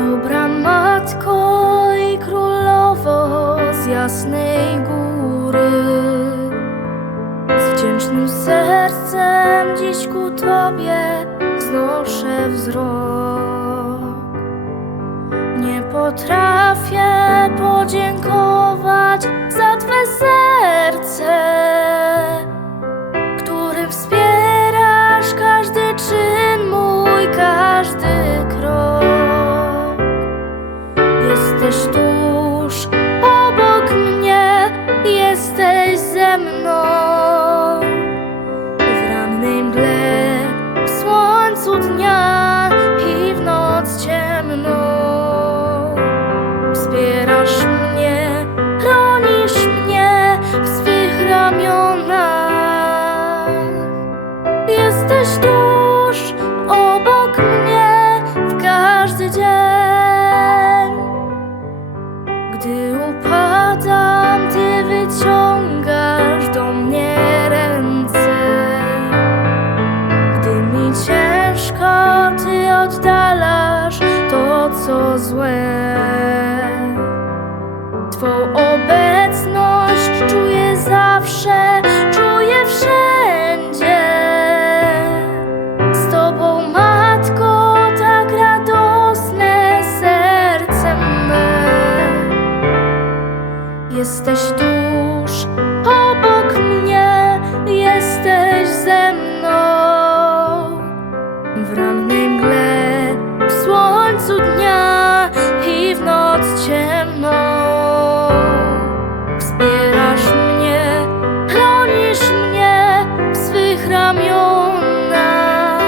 Dobra matko i królowo z jasnej góry. Z wdzięcznym sercem dziś ku Tobie wznoszę wzrok. Nie potrafię podziękować za Twe serce Którym wspieram Χριστός. Drżysz mnie w swych ramionach.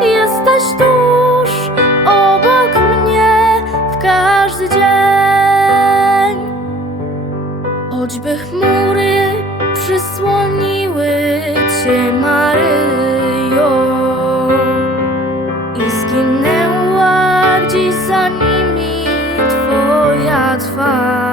Jesteś tuż obok mnie w każdy dzień. Choćby chmury przysłoniły Cię Maryjo I zginęła gdzieś za nimi Twoja twarz.